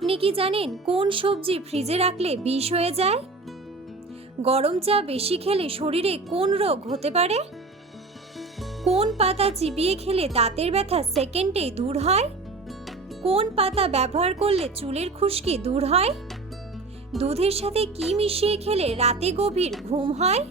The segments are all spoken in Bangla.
আপনি কি জানেন কোন সবজি ফ্রিজে রাখলে বিষ হয়ে যায়? গরম চা বেশি খেলে শরীরে কোন রোগ হতে পারে? কোন পাতা চিবিয়ে খেলে দাঁতের ব্যথা সেকেন্ডেই দূর হয়? কোন পাতা ব্যবহার করলে চুলের খুশকি দূর হয়? দুধের সাথে কি মিশিয়ে খেলে রাতে গভীর ঘুম হয়?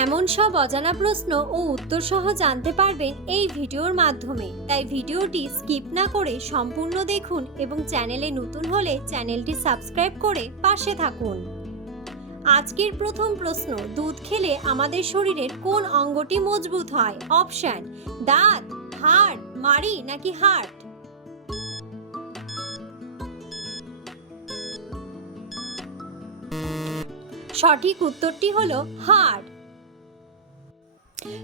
এমন সব অজানা প্রশ্ন ও উত্তর সহ জানতে পারবেন এই ভিডিওর মাধ্যমে। তাই ভিডিওটি স্কিপ না করে সম্পূর্ণ দেখুন এবং চ্যানেলে নতুন হলে চ্যানেলটি সাবস্ক্রাইব করে পাশে থাকুন। আজকের প্রথম প্রশ্ন, দুধ খেলে আমাদের শরীরের কোন অঙ্গটি মজবুত হয়? অপশন, দাঁত, হাড়, মাড়ি নাকি হার্ট সঠিক উত্তরটি হলো হাড়।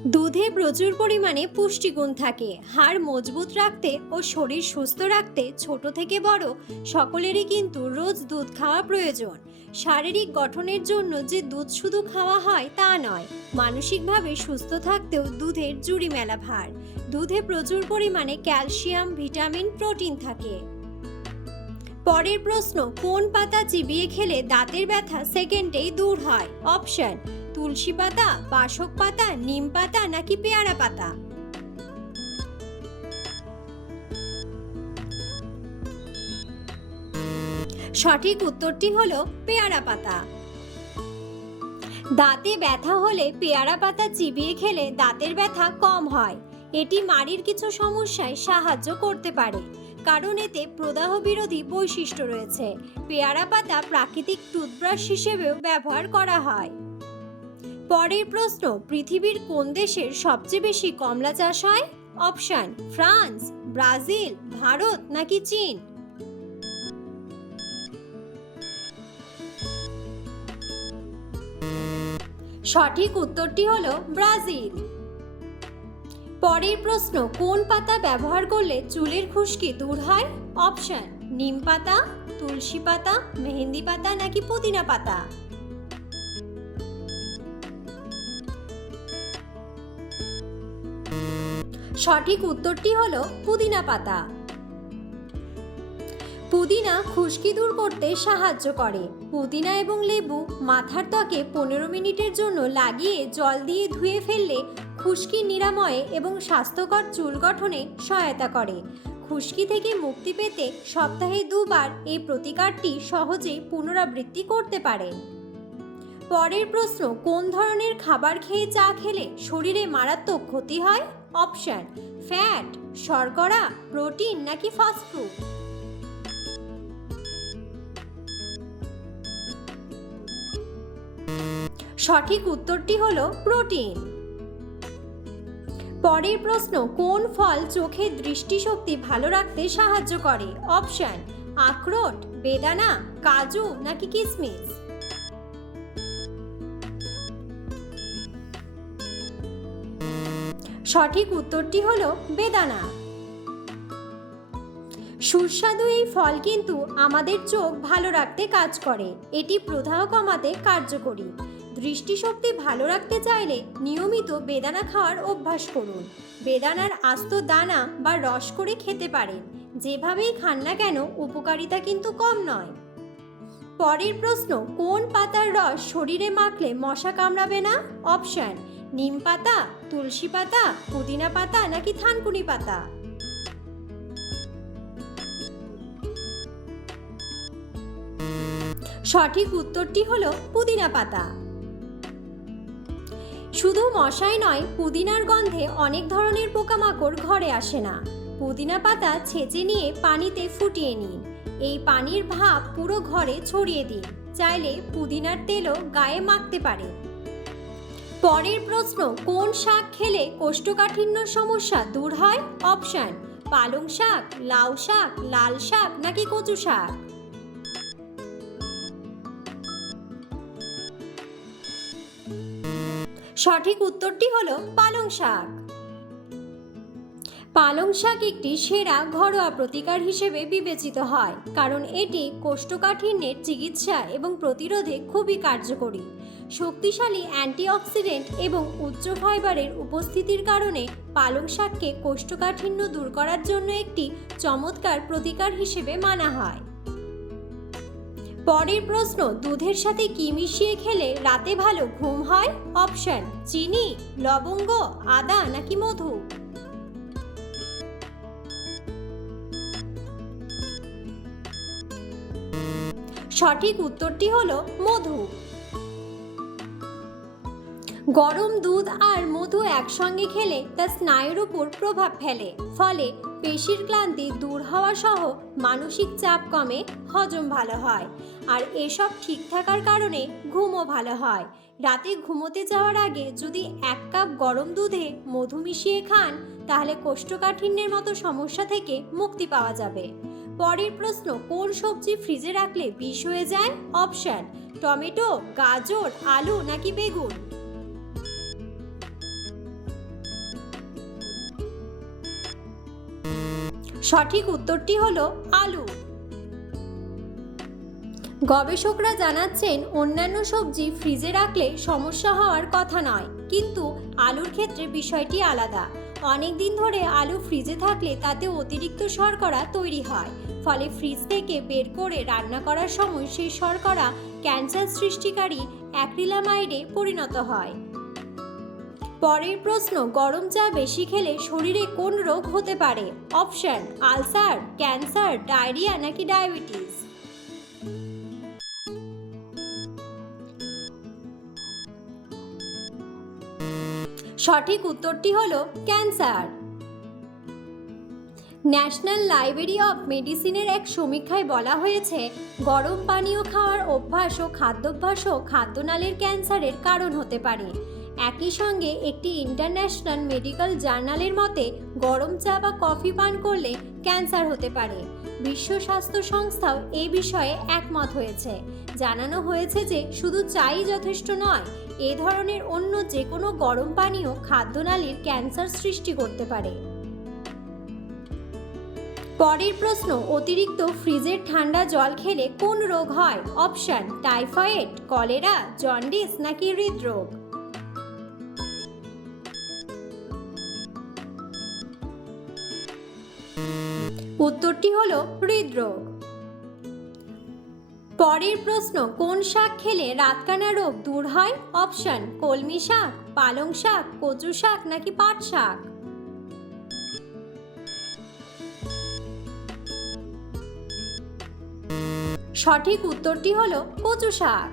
দুধে প্রচুর পরিমাণে পুষ্টিগুণ থাকে। হাড় মজবুত রাখতে ও শরীর সুস্থ রাখতে ছোট থেকে বড় সকলেরই কিন্তু রোজ দুধ খাওয়া প্রয়োজন। শারীরিক গঠনের জন্য যে দুধ শুধু খাওয়া হয় তা নয়, মানসিকভাবে সুস্থ থাকতেও দুধের জুড়ি মেলা ভার। দুধে প্রচুর পরিমাণে ক্যালসিয়াম, ভিটামিন, প্রোটিন থাকে। পরের প্রশ্ন, কোন পাতা চিবিয়ে খেলে দাঁতের ব্যথা সেকেন্ডেই দূর হয়? অপশন তুলসী পাতা, বাসক পাতা, নিম পাতা নাকি পেয়ারা পাতা? সঠিক উত্তরটি হলো পেয়ারা পাতা। দাঁতে ব্যথা হলে পেয়ারা পাতা চিবিয়ে খেলে দাঁতের ব্যথা কম হয়। এটি মাড়ির কিছু সমস্যায় সাহায্য করতে পারে, কারণ এতে প্রদাহ বিরোধী বৈশিষ্ট্য রয়েছে। পেয়ারা পাতা প্রাকৃতিক টুথব্রাশ হিসেবেও ব্যবহার করা হয়। পরের প্রশ্ন, পৃথিবীর কোন দেশের সবচেয়ে বেশি কমলা চাষ হয়? অপশন, ফ্রান্স, ব্রাজিল, ভারত নাকি চীন? সঠিক উত্তরটি হলো ব্রাজিল। পরের প্রশ্ন, কোন পাতা ব্যবহার করলে চুলের খুশকি দূর হয়? অপশন, নিম পাতা, তুলসী পাতা, মেহেন্দি পাতা নাকি পুদিনা পাতা? সঠিক উত্তরটি হল পুদিনা পাতা। পুদিনা খুশকি দূর করতে সাহায্য করে। পুদিনা এবং লেবু মাথার ত্বকে পনেরো মিনিটের জন্য লাগিয়ে জল দিয়ে ধুয়ে ফেললে খুশকি নিরাময়ে এবং স্বাস্থ্যকর চুল গঠনে সহায়তা করে। খুশকি থেকে মুক্তি পেতে সপ্তাহে দুবার এই প্রতিকারটি সহজেই পুনরাবৃত্তি করতে পারেন পরের প্রশ্ন, কোন ধরনের খাবার খেয়ে চা খেলে শরীরে মারাত্মক ক্ষতি হয়? অপশন, ফ্যাট, শর্করা, প্রোটিন নাকি ফাস্টফুড সঠিক উত্তরটি হলো প্রোটিন। পরের প্রশ্ন, কোন ফল চোখের দৃষ্টিশক্তি ভালো রাখতে সাহায্য করে? অপশন, আখরোট, বেদানা, কাজু নাকি কিশমিশ সঠিক উত্তরটি হলো বেদানা। সুস্বাদু এই ফল কিন্তু আমাদের চোখ ভালো রাখতে কাজ করে। এটি প্রদাহ কমাতে কার্যকরী। দৃষ্টিশক্তি ভালো রাখতে চাইলে নিয়মিত বেদানা খাওয়ার অভ্যাস করুন। বেদানার আস্ত দানা বা রস করে খেতে পারেন। যেভাবেই খান না কেন, উপকারিতা কিন্তু কম নয়। পরের প্রশ্ন, কোন পাতার রস শরীরে মাখলে মশা কামড়াবে না? অপশন নিম পাতা, তুলসী পাতা, পুদিনা পাতা নাকি থানকুনি পাতা? সঠিক উত্তরটি হলো পুদিনা পাতা। শুধু মশাই নয়, পুদিনার গন্ধে অনেক ধরনের পোকামাকড় ঘরে আসে না। পুদিনা পাতা ছেঁচে নিয়ে পানিতে ফুটিয়ে নিন। এই পানির ভাপ পুরো ঘরে ছড়িয়ে দিন। চাইলে পুদিনার তেলও গায়ে মাখতে পারে পরের প্রশ্ন, কোন শাক খেলে কোষ্ঠকাঠিন্য সমস্যা দূর হয়? অপশন, পালং শাক, লাউ শাক, লাল শাক নাকি কচু শাক? সঠিক উত্তরটি হলো পালং শাক। পালং শাক একটি সেরা ঘরোয়া প্রতিকার হিসেবে বিবেচিত হয়, কারণ এটি কোষ্ঠকাঠিন্যের চিকিৎসা এবং প্রতিরোধে খুবই কার্যকরী। শক্তিশালী অ্যান্টিঅক্সিডেন্ট এবং উচ্চ ফাইবারের উপস্থিতির কারণে পালং শাককে কোষ্ঠকাঠিন্য দূর করার জন্য একটি চমৎকার প্রতিকার হিসেবে মানা হয়। পরের প্রশ্ন, দুধের সাথে কি মিশিয়ে খেলে রাতে ভালো ঘুম হয়? অপশন, চিনি, লবঙ্গ, আদা নাকি মধু? সঠিক উত্তরটি হলো মধু। গরম দুধ আর মধু একসঙ্গে খেলে তা স্নায়ুর উপর প্রভাব ফেলে, ফলে পেশির ক্লান্তি দূর হওয়া সহ মানসিক চাপ কমে, হজম ভালো হয়। আর এসব ঠিক থাকার কারণে ঘুমও ভালো হয়। রাতে ঘুমোতে যাওয়ার আগে যদি এক কাপ গরম দুধে মধু মিশিয়ে খান, তাহলে কোষ্ঠকাঠিন্যের মতো সমস্যা থেকে মুক্তি পাওয়া যাবে। পরের প্রশ্ন, কোন সবজি ফ্রিজে রাখলে বিষ হয়ে যায়? অপশন, টমেটো, গাজর, আলু নাকি বেগুন? সঠিক উত্তরটি হলো আলু। গবেষকরা জানাচ্ছেন, অন্যান্য সবজি ফ্রিজে রাখলে সমস্যা হওয়ার কথা নয়, কিন্তু আলুর ক্ষেত্রে বিষয়টি আলাদা। অনেক দিন ধরে আলু ফ্রিজে থাকলে তাতে অতিরিক্ত শর্করা তৈরি হয়। ফলে ফ্রিজ থেকে বের করে রান্না করার সময় সেই শর্করা ক্যান্সার সৃষ্টিকারী অ্যাক্রিলামাইডে পরিণত হয়। পরের প্রশ্ন, গরম চা বেশি খেলে শরীরে কোন রোগ হতে পারে? অপশন, আলসার, ক্যান্সার, ডায়রিয়া নাকি ডায়াবেটিস? সঠিক উত্তরটি হলো ক্যান্সার। ন্যাশনাল লাইব্রেরি অফ মেডিসিনের এক সমীক্ষায় বলা হয়েছে, গরম পানীয় খাওয়ার অভ্যাস ও খাদ্যাভ্যাসও খাদ্যনালীর ক্যান্সারের কারণ হতে পারে। একই সঙ্গে একটি ইন্টারন্যাশনাল মেডিকেল জার্নালের মতে, গরম চা বা কফি পান করলে ক্যান্সার হতে পারে। বিশ্ব স্বাস্থ্য সংস্থাও এ বিষয়ে একমত হয়েছে। জানানো হয়েছে যে, শুধু চাই যথেষ্ট নয়, এ ধরনের অন্য যে কোনো গরম পানীয় খাদ্যনালীর ক্যান্সার সৃষ্টি করতে পারে। পরের প্রশ্ন, অতিরিক্ত ফ্রিজের ঠান্ডা জল খেলে কোন রোগ হয়? অপশন, টাইফয়েড, কলেরা, জন্ডিস নাকি হৃদরোগ? উত্তরটি হলো হৃদরোগ। পরের প্রশ্ন, কোন শাক খেলে রাতকানা রোগ দূর হয়? অপশন, কলমি শাক, পালং শাক, কচু শাক নাকি পাট শাক? সঠিক উত্তরটি হল কচু শাক।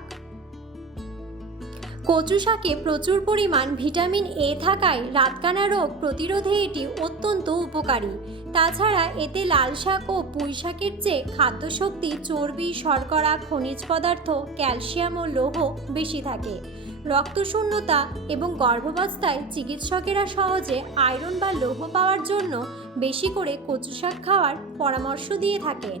কচু শাকে প্রচুর পরিমাণ ভিটামিন এ থাকায় রাতকানা রোগ প্রতিরোধে এটি অত্যন্ত উপকারী। তাছাড়া এতে লাল শাক ও পুঁই শাকের চেয়ে খাদ্যশক্তি, চর্বি, শর্করা, খনিজ পদার্থ, ক্যালসিয়াম ও লৌহ বেশি থাকে। রক্তশূন্যতা এবং গর্ভাবস্থায় চিকিৎসকেরা সহজে আয়রন বা লৌহ পাওয়ার জন্য বেশি করে কচু শাক খাওয়ার পরামর্শ দিয়ে থাকেন।